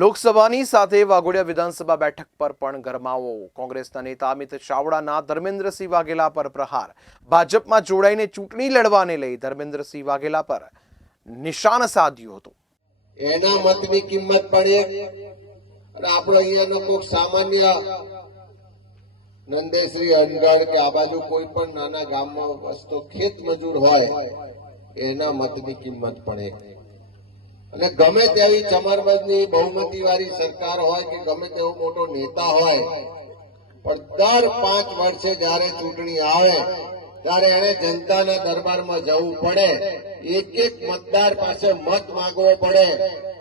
લોકસભાની સાથે વાઘોડિયા વિધાનસભા બેઠક પર પણ ગરમાવો. કોંગ્રેસના નેતા અમિત ચાવડાના ધર્મેન્દ્રસિંહ વાઘેલા પર પ્રહાર. ભાજપમાં જોડાઈને ચૂંટણી લડવાને લઈ ધર્મેન્દ્રસિંહ વાઘેલા પર નિશાન સાધ્યું હતું. એના મતની કિંમત પણ એક અને આપણો અહીંયાનો કોઈક સામાન્ય નંદેશ્રી અનગઢ કે આ બાજુ કોઈ પણ નાના ગામમાં વસતો ખેત મજૂર હોય, એના મતની કિંમત પણ એક અને ગમે તેવી ચમરબંધની બહુમતી વાળી સરકાર હોય કે ગમે તેવો મોટો નેતા હોય, પણ દર પાંચ વર્ષે જ્યારે ચૂંટણી આવે, ત્યારે એને જનતાના દરબારમાં જવું પડે. એક એક મતદાર પાસે મત માંગવો પડે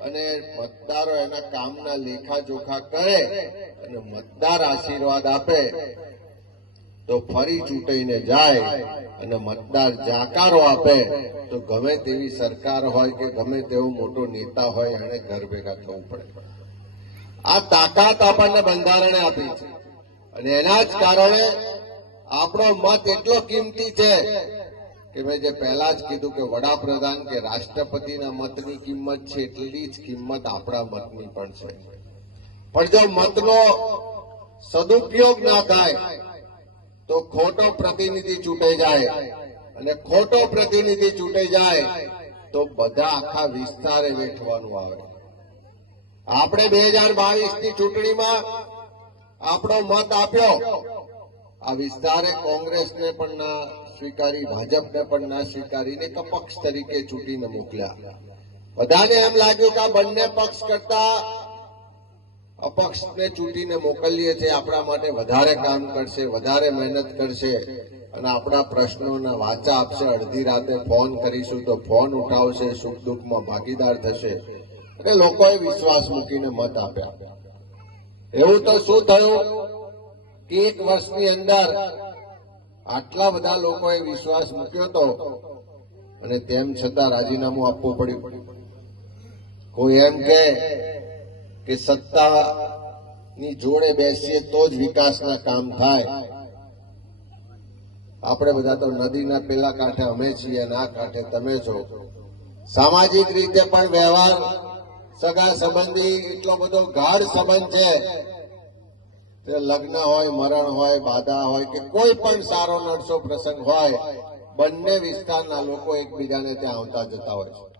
અને મતદારો એના કામના લેખા જોખા કરે અને મતદાર આશીર્વાદ આપે. તો ફરી ચૂંટાઈને જાય અને મતદાર જાકારો આપે, તો ગમે તેવી સરકાર હોય કે ગમે તેવો મોટો નેતા હોય એને ઘર ભેગા થવું પડે. આ તાકાત આપણને બંધારણે આપી છે. અને એના જ કારણે આપણો મત એટલો કિંમતી છે કે મેં જે પહેલા જ કીધું કે વડાપ્રધાન કે રાષ્ટ્રપતિના મતની કિંમત છે એટલી જ કિંમત આપણા મતની પણ છે. પણ જો મતનો સદુપયોગ ના થાય તો ખોટો પ્રતિનિધિ ચૂંટાઈ જાય. અને ખોટો પ્રતિનિધિ ચૂંટાઈ જાય, તો બધા આખા વિસ્તારે વેઠવાનું આવે. આપણે બે હજાર બાવીસની ચૂંટણીમાં આપણો મત આપ્યો. આ વિસ્તારે કોંગ્રેસને પણ ના સ્વીકારી, ભાજપને પણ ના સ્વીકારીને એક પક્ષ તરીકે ચૂંટીને મોકલ્યા. બધાને એમ લાગ્યું કે આ બંને પક્ષ કરતા અપક્ષને ચૂંટીને મોકલીએ છીએ, આપણા માટે વધારે કામ કરશે, વધારે મહેનત કરશે અને આપણા પ્રશ્નોના વાચા આપશે, અડધી રાતે ફોન કરીશું તો ફોન ઉઠાવશે, સુખ દુઃખમાં ભાગીદાર થશે. એટલે લોકોએ વિશ્વાસ મૂકીને મત આપ્યા. એવું તો શું થયું? કે એક વર્ષની અંદર આટલા બધા લોકોએ વિશ્વાસ મૂક્યો તો અને તેમ છતાં રાજીનામું આપવું પડ્યું. કોઈ એમ કે કે સત્તાની જોડે બેસીએ તો જ વિકાસના કામ થાય. આપણે બધા તો નદીના પેલા કાંઠે અમે છીએ આ કાંઠે તમે છો. સામાજિક રીતે પણ વ્યવહાર, સગા સંબંધી એટલો બધો ગાઢ સંબંધ છે. તે લગ્ન હોય, મરણ હોય, બાધા હોય કે કોઈ પણ સારો નડસો પ્રસંગ હોય, બંને વિસ્તારના લોકો એકબીજાને ત્યાં આવતા જતા હોય છે.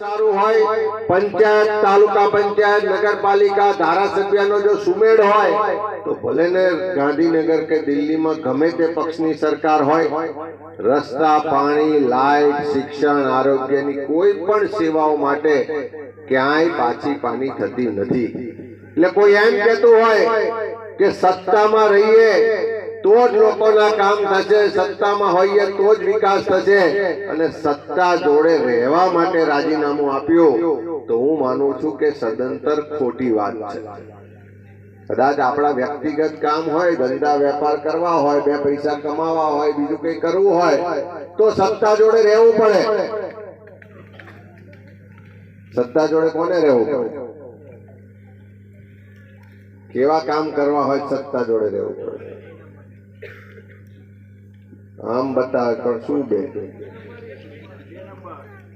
પંચાયત, તાલુકા પંચાયત, નગરપાલિકા, ધારાસભ્યનો જો સુમેળ હોય, તો ભલે ને ગાંધીનગર કે દિલ્હીમાં ગમે તે પક્ષની સરકાર હોય, રસ્તા, પાણી લાઇટ શિક્ષણ, આરોગ્યની કોઈ પણ સેવાઓ માટે ક્યાંય પાછી પાની થતી નથી. એટલે કોઈ એમ કહેતું હોય કે સત્તામાં રહીએ તો જ લોકોના કામ થશે, સત્તામાં હોઈએ તો જ વિકાસ થશે. અને સત્તા જોડે રહેવા માટે રાજીનામું આપ્યું. તો હું માનું છું કે સદંતર ખોટી વાત છે. કદાચ આપણા વ્યક્તિગત કામ હોય, ધંધા વેપાર કરવા હોય, બે પૈસા કમાવા હોય, બીજું કઈ કરવું હોય, તો સત્તા જોડે રહેવું પડે. સત્તા જોડે કોને રહેવું પડે? કેવા કામ કરવા હોય, સત્તા જોડે રહેવું પડે. આમ બતાવે પણ શું બે?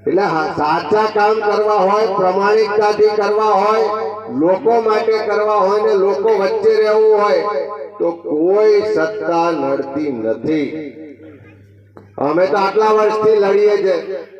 એટલે સાચા કામ કરવા હોય, પ્રમાણિકતાથી કરવા હોય, લોકો માટે કરવા હોય ને લોકો વચ્ચે રહેવું હોય, તો કોઈ સત્તા નડતી નથી. અમે તો આટલા વર્ષથી લડીએ છીએ.